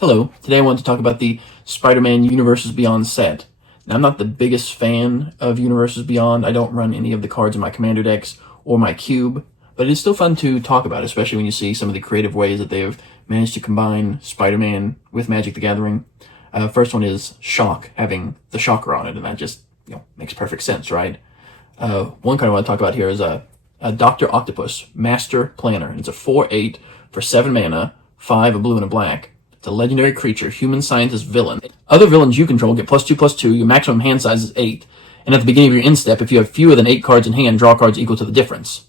Hello, today I want to talk about the Spider-Man Universes Beyond set. Now, I'm not the biggest fan of Universes Beyond. I don't run any of the cards in my Commander decks or my cube, but it is still fun to talk about, especially when you see some of the creative ways that they have managed to combine Spider-Man with Magic the Gathering. First one is Shock, having the Shocker on it, and that just makes perfect sense, right? One card I want to talk about here is a Dr. Octopus, Master Planner. It's a 4/8 for 7 mana, 5, a blue and a black. It's a legendary creature, human scientist villain. Other villains you control get +2/+2, your maximum hand size is 8, and at the beginning of your end step, if you have fewer than 8 cards in hand, draw cards equal to the difference.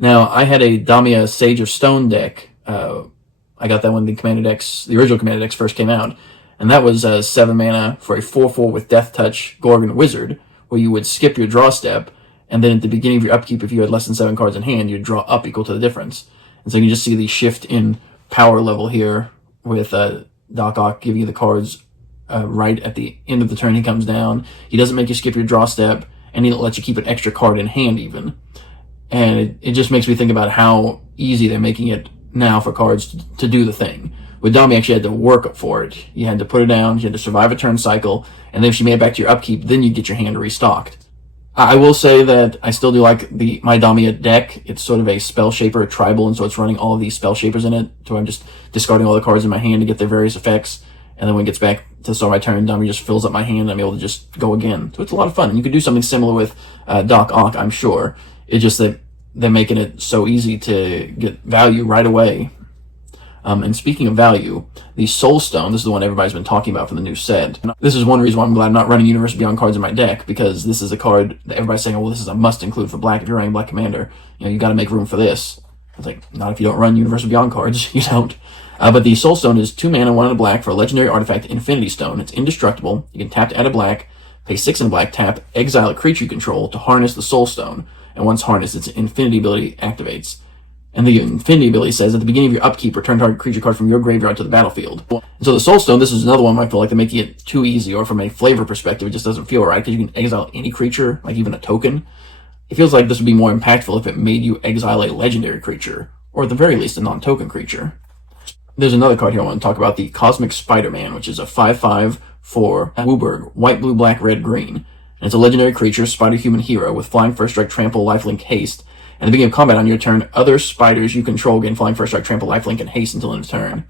Now, I had a Damia Sage of Stone deck. I got that when the original Commander decks first came out, and that was 7 mana for a 4/4 with Death Touch Gorgon Wizard, where you would skip your draw step, and then at the beginning of your upkeep, if you had less than 7 cards in hand, you'd draw up equal to the difference. And so you just see the shift in power level here, with Doc Ock giving you the cards right at the end of the turn he comes down. He doesn't make you skip your draw step, and he lets you keep an extra card in hand even. And it just makes me think about how easy they're making it now for cards to do the thing. With Dami, you actually had to work for it. You had to put it down, you had to survive a turn cycle, and then if she made it back to your upkeep, then you get your hand restocked. I will say that I still do like my Damia deck. It's sort of a Spell Shaper tribal, and so it's running all of these Spell Shapers in it. So I'm just discarding all the cards in my hand to get their various effects. And then when it gets back to start my turn, Damia just fills up my hand, and I'm able to just go again. So it's a lot of fun. And you could do something similar with Doc Ock, I'm sure. It's just that they're making it so easy to get value right away. And speaking of value, the Soul Stone, this is the one everybody's been talking about from the new set. This is one reason why I'm glad I'm not running Universe Beyond cards in my deck, because this is a card that everybody's saying, well, this is a must-include for black. If you're running Black Commander, you got to make room for this. It's like, not if you don't run Universe Beyond cards. You don't. But the Soul Stone is 2 mana, 1 and a black for a legendary artifact, Infinity Stone. It's indestructible. You can tap to add a black, pay 6 and a black, tap, exile a creature you control to harness the Soul Stone. And once harnessed, its Infinity ability activates. And the Infinity ability says, at the beginning of your upkeep, return target creature card from your graveyard to the battlefield. And so the Soul Stone, this is another one I feel like they're making it too easy, or from a flavor perspective, it just doesn't feel right, because you can exile any creature, like even a token. It feels like this would be more impactful if it made you exile a legendary creature, or at the very least a non-token creature. There's another card here I want to talk about, the Cosmic Spider-Man, which is a 5/5 for Wooburg, white, blue, black, red, green. And it's a legendary creature, Spider-Human Hero, with Flying, First Strike, Trample, Lifelink, Haste. At the beginning of combat on your turn, other spiders you control gain Flying, First Strike, Trample, Lifelink, and Haste until end of turn.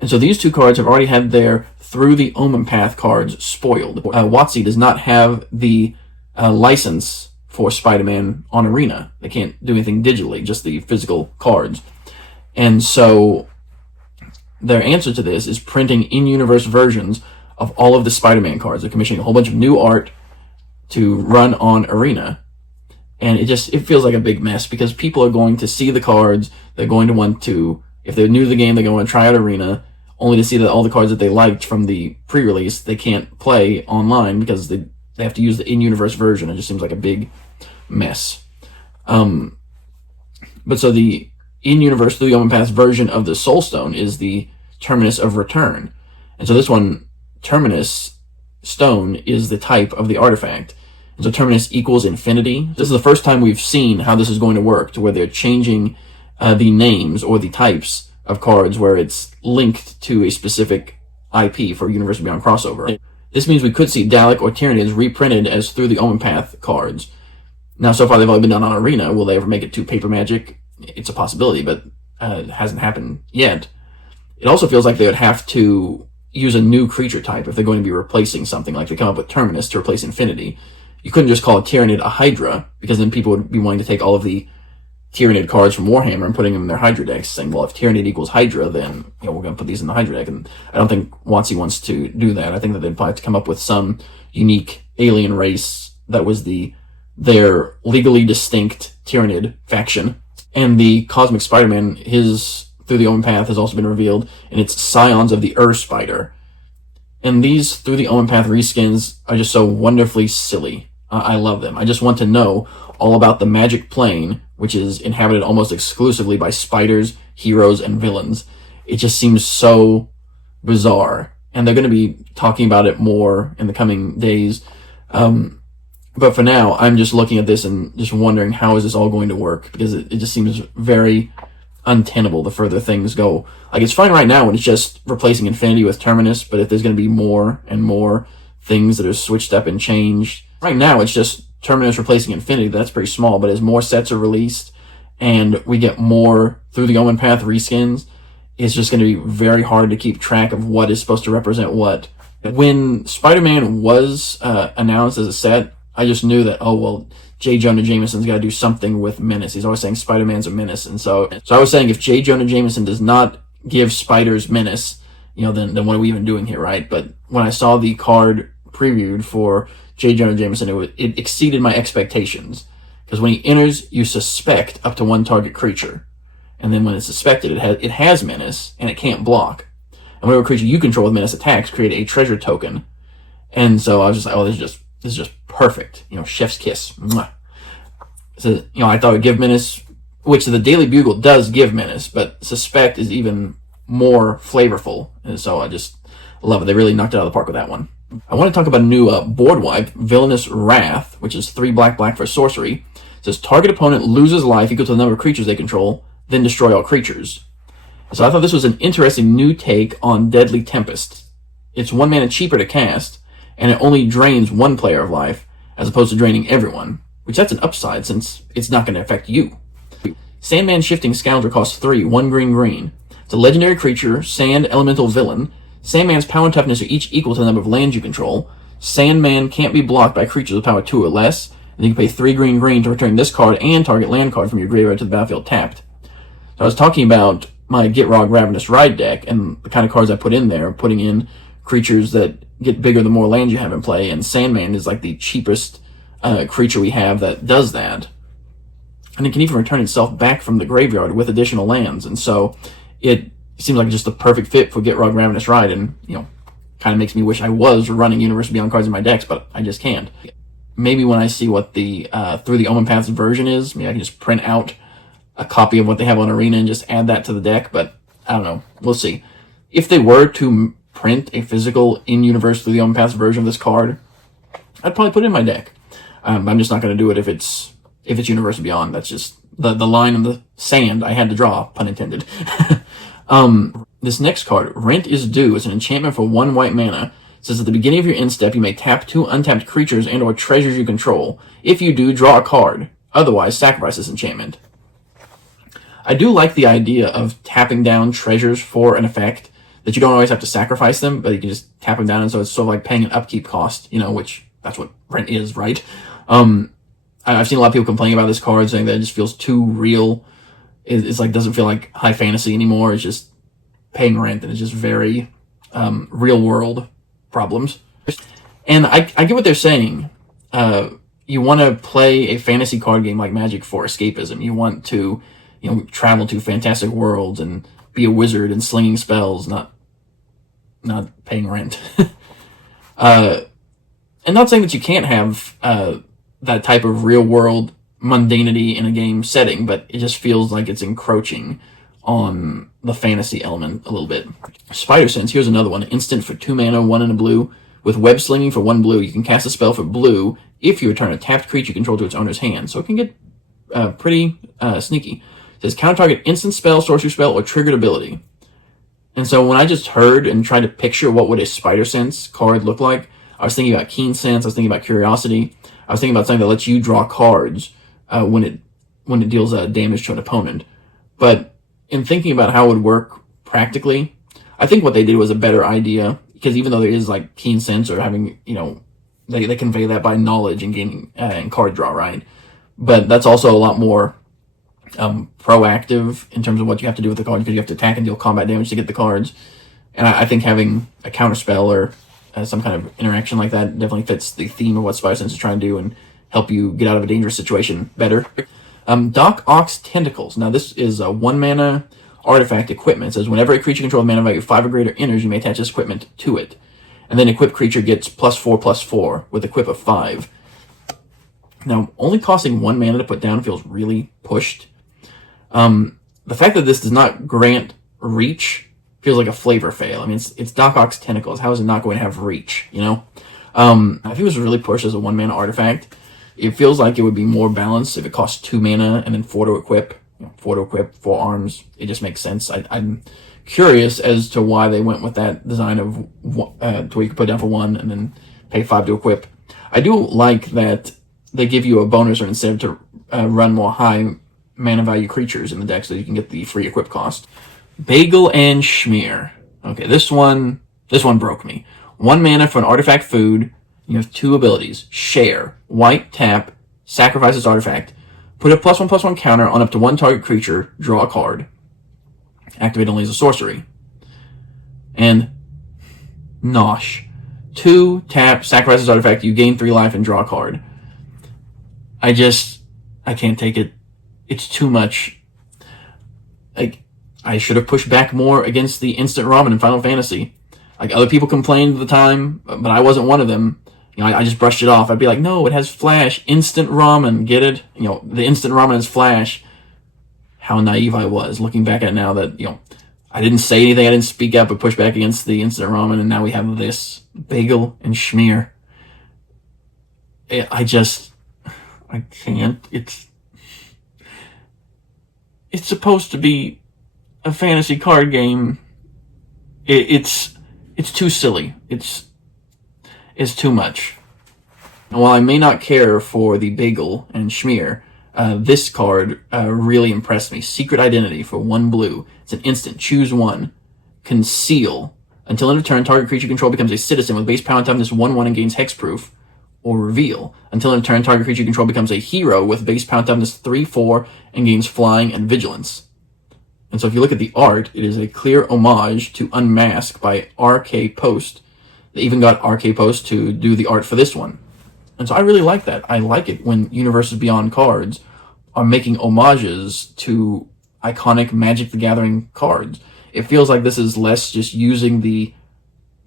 And so these two cards have already had their Through the Omen Path cards spoiled. WotC does not have the license for Spider-Man on Arena. They can't do anything digitally, just the physical cards. And so their answer to this is printing in-universe versions of all of the Spider-Man cards. They're commissioning a whole bunch of new art to run on Arena. And it feels like a big mess, because people are going to see the cards, they're going to want to, if they're new to the game, they're going to try out Arena, only to see that all the cards that they liked from the pre-release, they can't play online because they have to use the in-universe version. It just seems like a big mess. But so the in-universe Through the Omen Path version of the Soul Stone is the Terminus of Return. And so this one, Terminus Stone, is the type of the artifact. And so Terminus equals infinity. This is the first time we've seen how this is going to work, to where they're changing the names or the types of cards where it's linked to a specific IP for Universe Beyond crossover. This means we could see Dalek or Tyranids reprinted as Through the Omen Path cards. Now, so far they've only been done on Arena. Will they ever make it to Paper Magic? It's a possibility, but it hasn't happened yet. It also feels like they would have to use a new creature type if they're going to be replacing something, like they come up with Terminus to replace Infinity. You couldn't just call a Tyranid a Hydra, because then people would be wanting to take all of the Tyranid cards from Warhammer and putting them in their Hydra decks, saying, well, if Tyranid equals Hydra, then we're going to put these in the Hydra deck. And I don't think WotC wants to do that. I think that they'd probably have to come up with some unique alien race that was their legally distinct Tyranid faction. And the Cosmic Spider-Man, his Through the Omen Path has also been revealed, and it's Scions of the Spider. And these Through the Omen Path reskins are just so wonderfully silly. I love them. I just want to know all about the Magic Plane, which is inhabited almost exclusively by spiders, heroes, and villains. It just seems so bizarre. And they're going to be talking about it more in the coming days. But for now, I'm just looking at this and just wondering, how is this all going to work? Because it just seems very untenable the further things go. Like, it's fine right now when it's just replacing Infinity with Terminus, but if there's going to be more and more things that are switched up and changed, right now it's just Terminus replacing Infinity. That's pretty small, but as more sets are released and we get more Through the Omen Path reskins, it's just going to be very hard to keep track of what is supposed to represent what. When Spider-Man was announced as a set, I just knew that, oh, well, J. Jonah Jameson's got to do something with Menace. He's always saying Spider-Man's a menace. And so I was saying, if J. Jonah Jameson does not give Spiders Menace, then what are we even doing here, right? But when I saw the card previewed for J. Jonah Jameson, it exceeded my expectations. Because when he enters, you suspect up to one target creature. And then when it's suspected, it has Menace, and it can't block. And whatever creature you control with Menace attacks, create a treasure token. And so I was just like, oh, this is just perfect. Chef's kiss. Mwah. So, I thought it would give Menace, which the Daily Bugle does give Menace, but Suspect is even more flavorful. And so I just love it. They really knocked it out of the park with that one. I want to talk about a new board wipe, Villainous Wrath, which is 3 black for sorcery. It says target opponent loses life equal to the number of creatures they control, then destroy all creatures. So I thought this was an interesting new take on Deadly Tempest. It's 1 mana cheaper to cast, and it only drains one player of life, as opposed to draining everyone, which that's an upside since it's not going to affect you. Sandman Shifting Scoundrel costs 3, 1 green. It's a legendary creature, sand elemental villain. Sandman's power and toughness are each equal to the number of lands you control. Sandman can't be blocked by creatures with power 2 or less, and you can pay 3 green to return this card and target land card from your graveyard to the battlefield tapped. So I was talking about my Gitrog Ravenous Ride deck and the kind of cards I put in there, putting in creatures that get bigger the more lands you have in play, and Sandman is like the cheapest creature we have that does that. And it can even return itself back from the graveyard with additional lands, and so it seems like just the perfect fit for Gitrog Ravenous Ride, and kind of makes me wish I was running Universe Beyond cards in my decks, but I just can't. Maybe when I see what the Through the Omen Paths version is, maybe I can just print out a copy of what they have on Arena and just add that to the deck, but I don't know. We'll see. If they were to print a physical in-universe Through the Omen Paths version of this card, I'd probably put it in my deck. I'm just not going to do it if it's Universe Beyond. That's just the line in the sand I had to draw, pun intended. This next card, Rent is Due, is an enchantment for 1 white mana. It says at the beginning of your end step, you may tap 2 untapped creatures and or treasures you control. If you do, draw a card. Otherwise, sacrifice this enchantment. I do like the idea of tapping down treasures for an effect that you don't always have to sacrifice them, but you can just tap them down, and so it's sort of like paying an upkeep cost, which that's what Rent is, right? I've seen a lot of people complaining about this card, saying that it just feels too real. It's like, doesn't feel like high fantasy anymore. It's just paying rent, and it's just very real world problems. And I get what they're saying. You want to play a fantasy card game like Magic for escapism. You want to travel to fantastic worlds and be a wizard and slinging spells, not paying rent. And not saying that you can't have that type of real world mundanity in a game setting, but it just feels like it's encroaching on the fantasy element a little bit. Spider Sense, here's another one. Instant for 2 mana, 1 and a blue. With web slinging for 1 blue, you can cast a spell for blue if you return a tapped creature you control to its owner's hand. So it can get pretty sneaky. It says counter target instant spell, sorcery spell, or triggered ability. And so when I just heard and tried to picture what would a Spider Sense card look like, I was thinking about Keen Sense, I was thinking about Curiosity, I was thinking about something that lets you draw cards when it deals damage to an opponent. But in thinking about how it would work practically, I think what they did was a better idea, because even though there is like Keen Sense or having, they convey that by knowledge and gaining and card draw, right? But that's also a lot more proactive in terms of what you have to do with the cards, because you have to attack and deal combat damage to get the cards. And I think having a counter spell or some kind of interaction like that definitely fits the theme of what Spider Sense is trying to do and help you get out of a dangerous situation better. Doc Ock's Tentacles. Now this is a 1 mana artifact equipment. It says whenever a creature controls mana value 5 or greater enters, you may attach this equipment to it. And then equipped creature gets +4/+4 with equip of 5. Now, only costing 1 mana to put down feels really pushed. The fact that this does not grant reach feels like a flavor fail. I mean, it's Doc Ock's Tentacles. How is it not going to have reach, I think it was really pushed as a 1 mana artifact. It feels like it would be more balanced if it costs 2 mana and then 4 to equip, 4 to equip, 4 arms. It just makes sense. I'm curious as to why they went with that design of to where you can put down for 1 and then pay 5 to equip. I do like that they give you a bonus or incentive to run more high mana value creatures in the deck so you can get the free equip cost. Bagel and Schmear. Okay, this one broke me. 1 mana for an artifact food. You have 2 abilities. Share. White, tap, sacrifice this artifact. Put a +1/+1 counter on up to 1 target creature. Draw a card. Activate only as a sorcery. And Nosh. 2, tap, sacrifice this artifact. You gain 3 life and draw a card. I can't take it. It's too much. Like, I should have pushed back more against the instant ramen in Final Fantasy. Like, other people complained at the time, but I wasn't one of them. I just brushed it off. I'd be like, no, it has flash, instant ramen, get it? The instant ramen is flash. How naive I was, looking back at it now that, I didn't say anything, I didn't speak up, but push back against the instant ramen, and now we have this. Bagel and Schmear. I can't. It's supposed to be a fantasy card game. It's too silly. It's too much. And while I may not care for the Bagel and Schmear, this card really impressed me. Secret Identity for 1 blue. It's an instant. Choose 1. Conceal. Until end of turn, target creature control becomes a citizen with base power and toughness 1/1 and gains hexproof. Or Reveal. Until end of turn, target creature control becomes a hero with base power and toughness 3/4 and gains flying and vigilance. And so if you look at the art, it is a clear homage to Unmask by RK Post. They even got RK Post to do the art for this one. And so I really like that. I like it when Universes Beyond cards are making homages to iconic Magic the Gathering cards. It feels like this is less just using the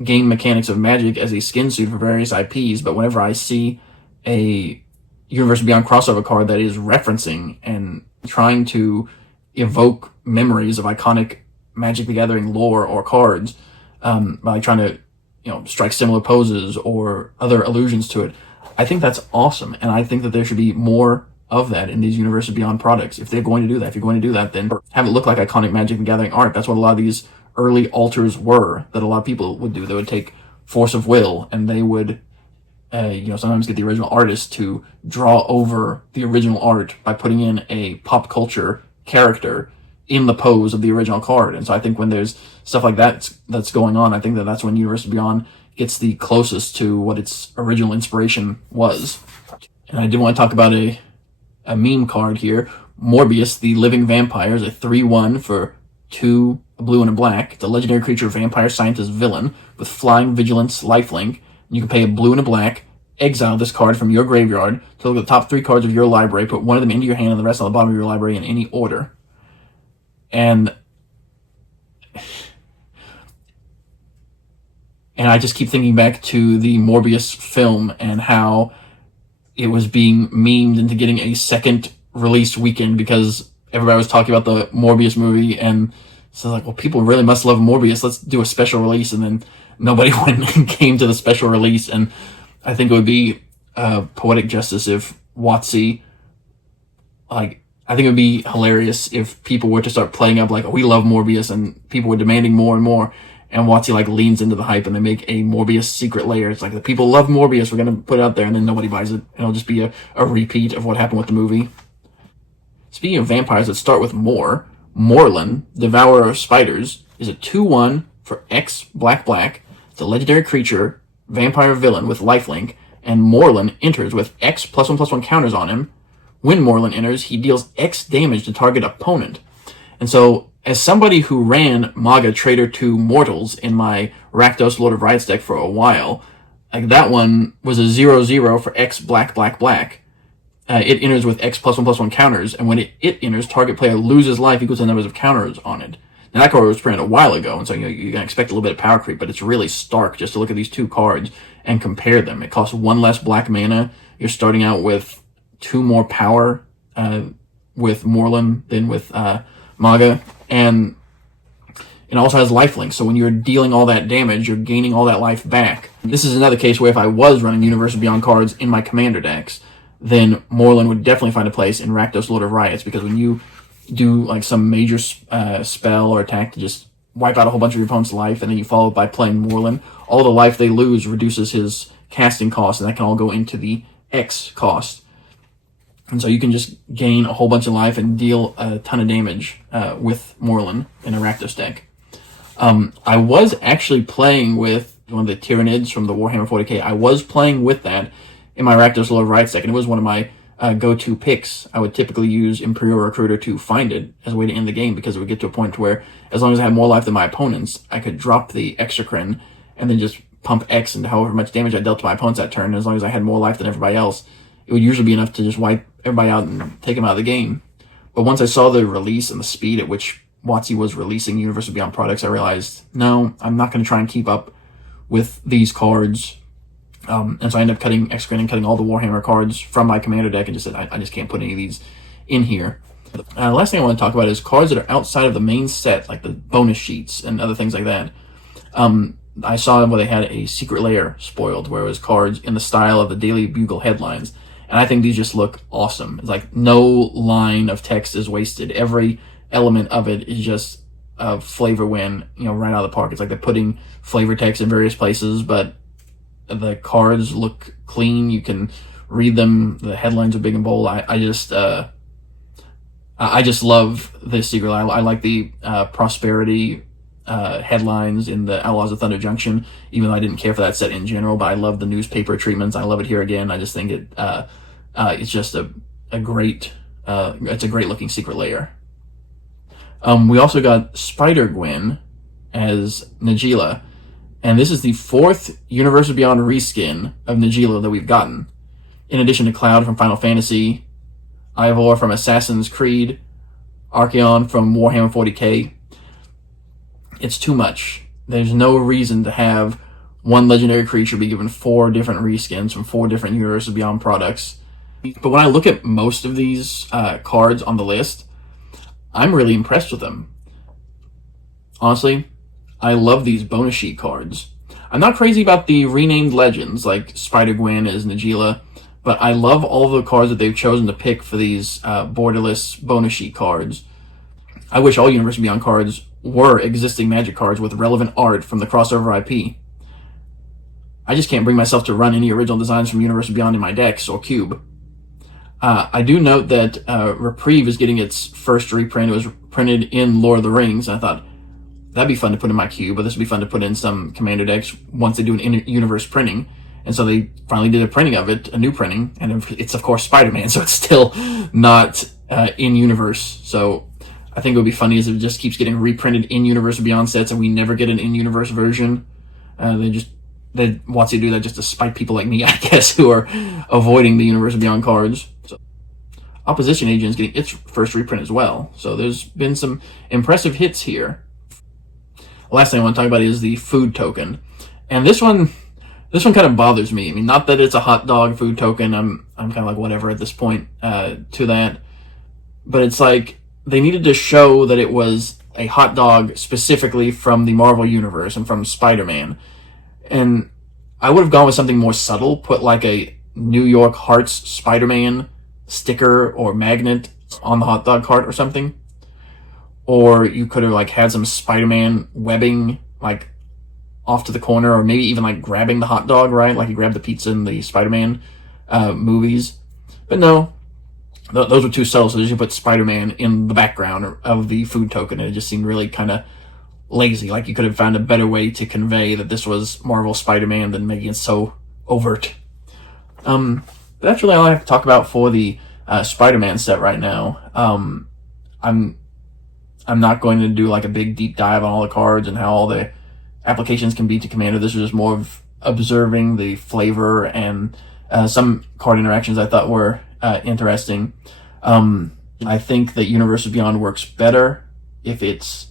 game mechanics of Magic as a skin suit for various IPs, but whenever I see a Universes Beyond crossover card that is referencing and trying to evoke memories of iconic Magic the Gathering lore or cards, by trying to, strike similar poses or other allusions to it, I think that's awesome, and I think that there should be more of that in these Universes Beyond products. If they're going to do that, then have it look like iconic Magic the Gathering art. That's what a lot of these early alters were, that a lot of people would do. They would take Force of Will, and they would, sometimes get the original artist to draw over the original art by putting in a pop culture character in the pose of the original card. And so I think when there's stuff like that that's going on, I think that's when Universes Beyond gets the closest to what its original inspiration was. And I did want to talk about a meme card here. Morbius, the Living Vampire, is a 3/1 for 2, a blue and a black. It's a legendary creature, vampire scientist villain with flying, vigilance, lifelink. You can pay a blue and a black, exile this card from your graveyard to look at the top 3 cards of your library, put 1 of them into your hand and the rest on the bottom of your library in any order. And I just keep thinking back to the Morbius film and how it was being memed into getting a second release weekend because everybody was talking about the Morbius movie, and so like, well, people really must love Morbius. Let's do a special release, and then nobody went and came to the special release. And I think it would be poetic justice if WotC, I think it would be hilarious if people were to start playing up like, oh, we love Morbius, and people were demanding more and more, and WotC leans into the hype and they make a Morbius secret layer. It's like, the people love Morbius, we're going to put it out there, and then nobody buys it, and it'll just be a repeat of what happened with the movie. Speaking of vampires that start with Mor, Morlun, Devourer of Spiders, is a 2/1 for X black. It's a legendary creature, vampire villain with lifelink, and Morlun enters with X +1/+1 counters on him. When Morlun enters, he deals X damage to target opponent. And so, as somebody who ran Maga Traitor to Mortals in my Rakdos Lord of Riots deck for a while, that one was a 0/0 for X black. It enters with X +1/+1 counters, and when it enters, target player loses life equal to the numbers of counters on it. Now, that card was printed a while ago, and so you can expect a little bit of power creep, but it's really stark just to look at these 2 cards and compare them. It costs 1 less black mana. You're starting out with 2 more power with Morlun than with Maga, and it also has lifelink, so when you're dealing all that damage, you're gaining all that life back. This is another case where if I was running Universes Beyond cards in my commander decks, then Morlun would definitely find a place in Rakdos Lord of Riots, because when you do like some major spell or attack to just wipe out a whole bunch of your opponent's life, and then you follow it by playing Moreland. All the life they lose reduces his casting cost, and that can all go into the X cost. And so you can just gain a whole bunch of life and deal a ton of damage with Moreland in a Rakdos deck. I was actually playing with one of the Tyranids from the Warhammer 40k. I was playing with that in my Rakdos Lord of Rights deck, and it was one of my go-to picks. I would typically use Imperial Recruiter to find it as a way to end the game, because it would get to a point where, as long as I had more life than my opponents, I could drop the Exocrine and then just pump X into however much damage I dealt to my opponents that turn. And as long as I had more life than everybody else, it would usually be enough to just wipe everybody out and take them out of the game. But once I saw the release and the speed at which WotC was releasing Universes Beyond products, I realized, no, I'm not going to try and keep up with these cards. And so I ended up cutting Exocrine and cutting all the Warhammer cards from my commander deck and just said, I just can't put any of these in here. The last thing I want to talk about is cards that are outside of the main set, like the bonus sheets and other things like that. I saw where they had a Secret Lair spoiled, where it was cards in the style of the Daily Bugle headlines. And I think these just look awesome. It's like no line of text is wasted. Every element of it is just a flavor win, right out of the park. It's like they're putting flavor text in various places, but the cards look clean. You can read them. The headlines are big and bold. I just love this Secret Lair. I like the Prosperity headlines in the Outlaws of Thunder Junction, even though I didn't care for that set in general, but I love the newspaper treatments. I love it here again. I just think it's just a great looking Secret Lair. We also got Spider-Gwen as Najeela, and this is the 4th Universes Beyond reskin of Najeela that we've gotten. In addition to Cloud from Final Fantasy, Ivor from Assassin's Creed, Archeon from Warhammer 40k. It's too much. There's no reason to have one legendary creature be given 4 different reskins from 4 different Universes Beyond products. But when I look at most of these cards on the list, I'm really impressed with them. Honestly, I love these bonus sheet cards. I'm not crazy about the renamed legends like Spider-Gwen as Najeela, but I love all the cards that they've chosen to pick for these borderless bonus sheet cards. I wish all Universes Beyond cards were existing Magic cards with relevant art from the crossover IP. I just can't bring myself to run any original designs from Universes Beyond in my decks or cube. I do note that Reprieve is getting its first reprint. It was printed in Lord of the Rings, and I thought that'd be fun to put in my cube, but this would be fun to put in some commander decks once they do an in-universe printing. And so they finally did a printing of it, a new printing, and it's of course Spider-Man, so it's still not in-universe. So I think it would be funny as it just keeps getting reprinted in Universes Beyond sets and we never get an in-universe version. They WotC do that just to spite people like me, I guess, who are avoiding the Universes Beyond cards. So, Opposition Agent is getting its first reprint as well. So there's been some impressive hits here. The last thing I want to talk about is the food token. And this one kind of bothers me. I mean, not that it's a hot dog food token. I'm kind of like whatever at this point to that. But it's like they needed to show that it was a hot dog specifically from the Marvel Universe and from Spider-Man. And I would have gone with something more subtle, put like a New York Hearts Spider-Man sticker or magnet on the hot dog cart or something. Or you could have like had some Spider-Man webbing like off to the corner, or maybe even like grabbing the hot dog, right? Like you grab the pizza in the Spider-Man movies. But no, those were too subtle, so they just put Spider-Man in the background of the food token, and it just seemed really kind of lazy. Like you could have found a better way to convey that this was Marvel Spider-Man than making it so overt. That's really all I have to talk about for the Spider-Man set right now. I'm not going to do like a big deep dive on all the cards and how all the applications can be to Commander. This is just more of observing the flavor and some card interactions I thought were interesting. I think that Universes Beyond works better if it's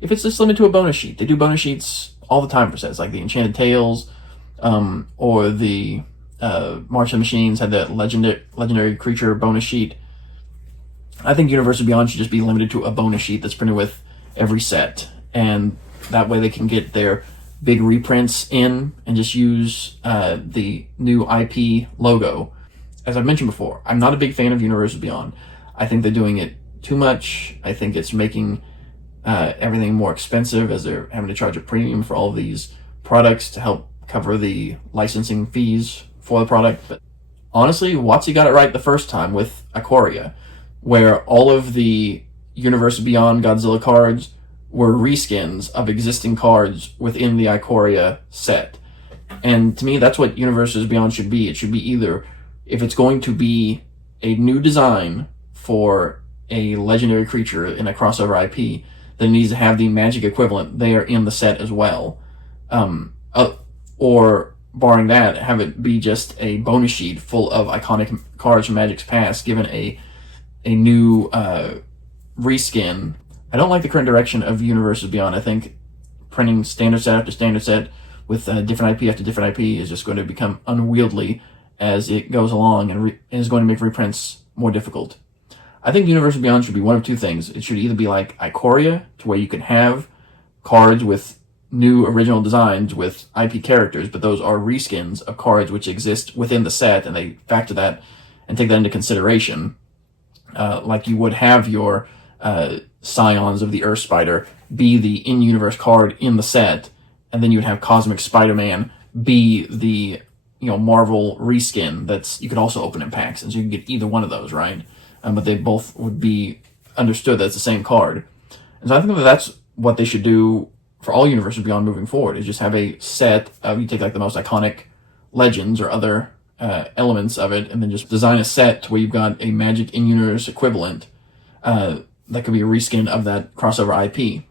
just limited to a bonus sheet. They do bonus sheets all the time for sets, like the Enchanted Tales, or the March of the Machines had the legendary creature bonus sheet. I think Universes Beyond should just be limited to a bonus sheet that's printed with every set, and that way they can get their big reprints in and just use the new IP logo. As I've mentioned before, I'm not a big fan of Universes Beyond. I think they're doing it too much. I think it's making everything more expensive, as they're having to charge a premium for all of these products to help cover the licensing fees for the product. But honestly, WotC got it right the first time with Ikoria, where all of the Universe Beyond Godzilla cards were reskins of existing cards within the Ikoria set. And to me, that's what Universes Beyond should be. It should be either, if it's going to be a new design for a legendary creature in a crossover IP, then it needs to have the Magic equivalent there in the set as well. Or, barring that, have it be just a bonus sheet full of iconic cards from Magic's past, given a new reskin. I don't like the current direction of Universes Beyond. I think printing standard set after standard set with different IP after different IP is just going to become unwieldy as it goes along, and is going to make reprints more difficult. I think Universes Beyond should be one of two things. It should either be like Ikoria, to where you can have cards with new original designs with IP characters, but those are reskins of cards which exist within the set, and they factor that and take that into consideration. Like you would have your Scions of the Earth Spider be the in-universe card in the set, and then you would have Cosmic Spider-Man be the Marvel reskin that's you could also open in packs, and so you can get either one of those, right? But they both would be understood that it's the same card. And so I think that that's what they should do for all Universes Beyond moving forward, is just have a set of, you take like the most iconic legends or other elements of it, and then just design a set to where you've got a Magic in-universe equivalent that could be a reskin of that crossover IP.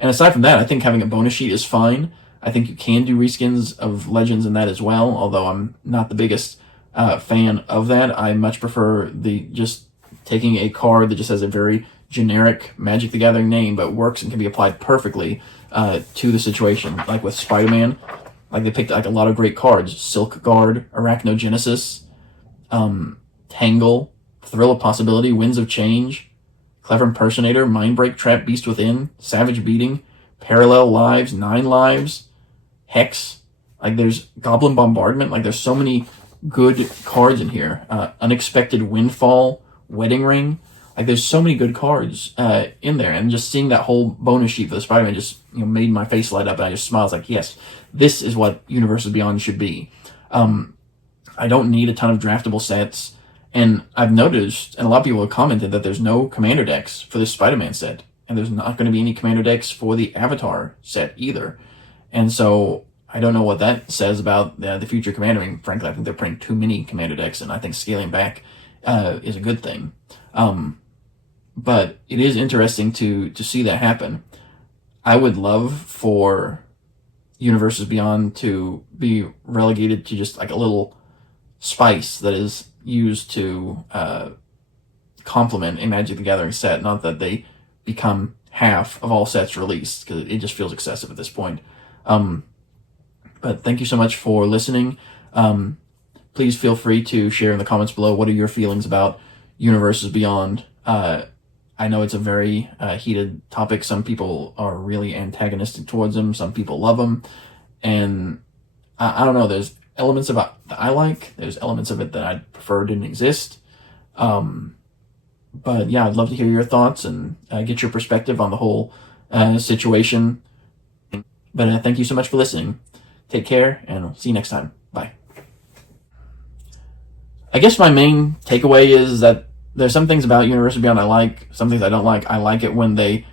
And aside from that, I think having a bonus sheet is fine. I think you can do reskins of legends in that as well, although I'm not the biggest fan of that. I much prefer the just taking a card that just has a very generic Magic the Gathering name, but works and can be applied perfectly to the situation. Like with Spider-Man, like they picked like a lot of great cards: Silk Guard, Arachnogenesis, Tangle, Thrill of Possibility, Winds of Change, Clever Impersonator, Mindbreak, Trap, Beast Within, Savage Beating, Parallel Lives, 9 Lives, Hex. Like there's Goblin Bombardment. Like there's so many good cards in here. Unexpected Windfall, Wedding Ring. Like there's so many good cards in there, and just seeing that whole bonus sheet for the Spider-Man just made my face light up, and I just smiled. Like, yes, this is what Universes Beyond should be. I don't need a ton of draftable sets, and I've noticed, and a lot of people have commented, that there's no commander decks for this Spider-Man set, and there's not going to be any commander decks for the Avatar set either. And so I don't know what that says about the future commander. I mean, frankly, I think they're printing too many commander decks, and I think scaling back is a good thing. But it is interesting to see that happen. I would love for Universes Beyond to be relegated to just like a little spice that is used to complement a Magic the Gathering set, not that they become half of all sets released, because it just feels excessive at this point. But thank you so much for listening. Please feel free to share in the comments below what are your feelings about Universes Beyond. I know it's a very heated topic. Some people are really antagonistic towards them. Some people love them. And I don't know, there's elements about that I like. There's elements of it that I prefer didn't exist. But yeah, I'd love to hear your thoughts and get your perspective on the whole situation. But thank you so much for listening. Take care, and I'll see you next time. Bye. I guess my main takeaway is that there's some things about Universes Beyond I like, some things I don't like. I like it when they